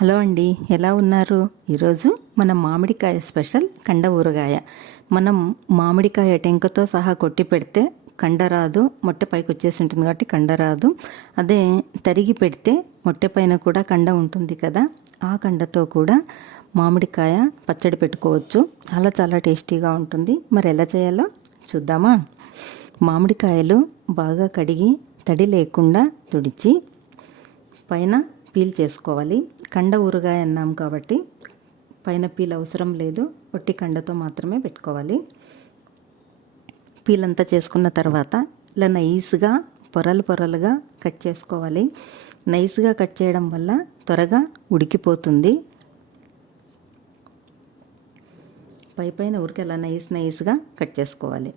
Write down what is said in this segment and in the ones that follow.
Hello అండి ఎలా ఉన్నారు? ఈరోజు మన మామిడికాయ స్పెషల్ కండ ఊరగాయ. మనం మామిడికాయ టెంకతో సహా కొట్టి పెడితే కండ రాదు మొట్టె పైకి వచ్చేసి ఉంటుంది కాబట్టి కండ రాదు. అదే తరిగి పెడితే మొట్టె పైన కూడా కండ ఉంటుంది కదా ఆ కండతో కూడా మామిడికాయ పచ్చడి పెట్టుకోవచ్చు. చాలా చాలా టేస్టీగా ఉంటుంది. మరి ఎలా చేయాలో చూద్దామా? మామిడికాయలు బాగా కడిగి తడి లేకుండా తుడిచి పైన పీల్ చేసుకోవాలి. కండ ఊరగాయ అన్నాం కాబట్టి పైన పీల్ అవసరం లేదు. ఒట్టి కండతో మాత్రమే పెట్టుకోవాలి. పీల్ అంతా చేసుకున్న తర్వాత ఇలా నైస్గా పొరలు పొరలుగా కట్ చేసుకోవాలి. నైస్గా కట్ చేయడం వల్ల త్వరగా ఉడికిపోతుంది. పై పైన ఊరికి అలా నైస్ నైస్గా కట్ చేసుకోవాలి.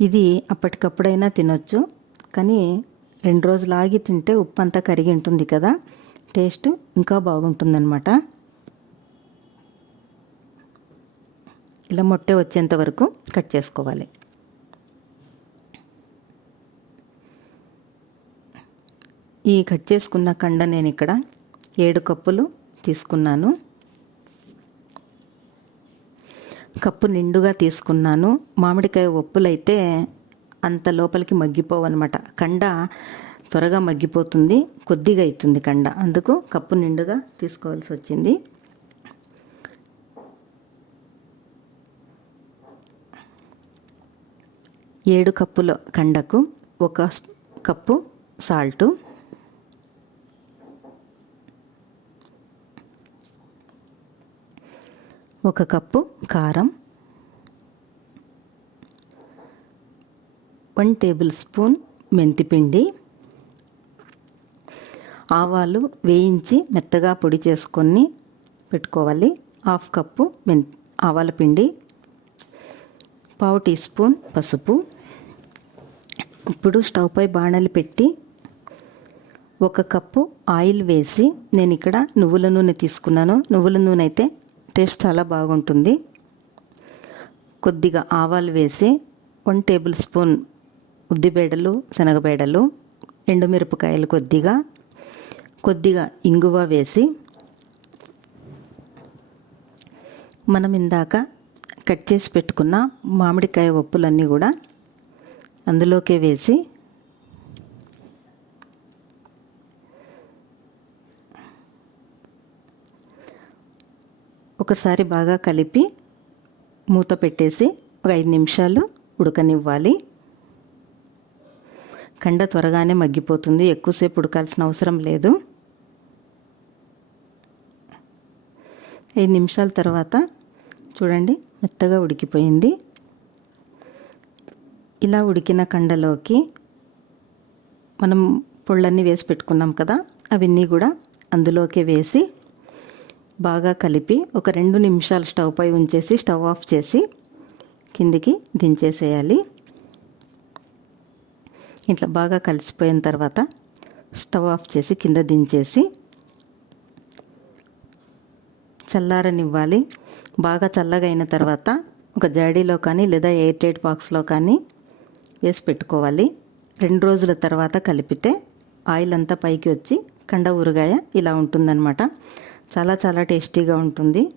ఇది అప్పటికప్పుడైనా తినొచ్చు. కానీ రెండు రోజులు ఆగి తింటే ఉప్పు అంతా కరిగి ఉంటుంది కదా. టేస్ట్ ఇంకా బాగుంటుందన్నమాట. ఇలా మొట్టె వచ్చేంత వరకు కట్ చేసుకోవాలి. ఈ కట్ చేసుకున్న కండ నేను ఇక్కడ ఏడు కప్పులు తీసుకున్నాను. కప్పు నిండుగా తీసుకున్నాను. మామిడికాయ ఒప్పులైతే అంత లోపలికి మగ్గిపోవన్నమాట. కండ త్వరగా మగ్గిపోతుంది కొద్దిగా అవుతుంది కండ. అందుకు కప్పు నిండుగా తీసుకోవాల్సి వచ్చింది. ఏడు కప్పుల కండకు ఒక కప్పు సాల్టు. ఒక కప్పు కారం. వన్ టేబుల్ స్పూన్ మెంతిపిండి. ఆవాలు వేయించి మెత్తగా పొడి చేసుకొని పెట్టుకోవాలి. హాఫ్ కప్పు మెన్ ఆవాల పిండి. పావు టీ స్పూన్ పసుపు. ఇప్పుడు స్టవ్పై బాణలు పెట్టి ఒక కప్పు ఆయిల్ వేసి నేను ఇక్కడ నువ్వుల నూనె తీసుకున్నాను. నువ్వుల నూనె అయితే టేస్ట్ చాలా బాగుంటుంది. కొద్దిగా ఆవాలు వేసి వన్ టేబుల్ స్పూన్ ఉద్దిబేడలు శనగబేడలు ఎండుమిరపకాయలు కొద్దిగా కొద్దిగా ఇంగువ వేసి మనం ఇందాక కట్ చేసి పెట్టుకున్న మామిడికాయ పప్పులన్నీ కూడా అందులోకే వేసి ఒకసారి బాగా కలిపి మూత పెట్టేసి ఒక ఐదు నిమిషాలు ఉడకనివ్వాలి. కండ త్వరగానే మగ్గిపోతుంది. ఎక్కువసేపు ఉడకాల్సిన అవసరం లేదు. ఐదు నిమిషాల తర్వాత చూడండి మెత్తగా ఉడికిపోయింది. ఇలా ఉడికిన కండలోకి మనం పొళ్ళన్నీ వేసి పెట్టుకున్నాం కదా అవన్నీ కూడా అందులోకి వేసి బాగా కలిపి ఒక రెండు నిమిషాలు స్టవ్ పై ఉంచేసి స్టవ్ ఆఫ్ చేసి కిందికి దించేసేయాలి. ఇట్లా బాగా కలిసిపోయిన తర్వాత స్టవ్ ఆఫ్ చేసి కింద దించేసి చల్లారనివ్వాలి. బాగా చల్లగా అయిన తర్వాత ఒక జాడీలో కానీ లేదా ఎయిర్ టైట్ బాక్స్లో కానీ వేసి పెట్టుకోవాలి. రెండు రోజుల తర్వాత కలిపితే ఆయిల్ అంతా పైకి వచ్చి కండ ఊరగాయ ఇలా ఉంటుందన్నమాట. చాలా చాలా టేస్టీగా ఉంటుంది.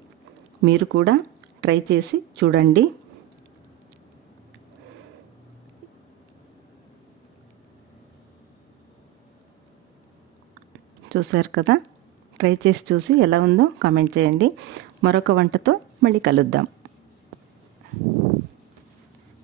మీరు కూడా ట్రై చేసి చూడండి. చూశారు కదా? ట్రై చేసి చూసి ఎలా ఉందో కామెంట్ చేయండి. మరొక వంటతో మళ్ళీ కలుద్దాం.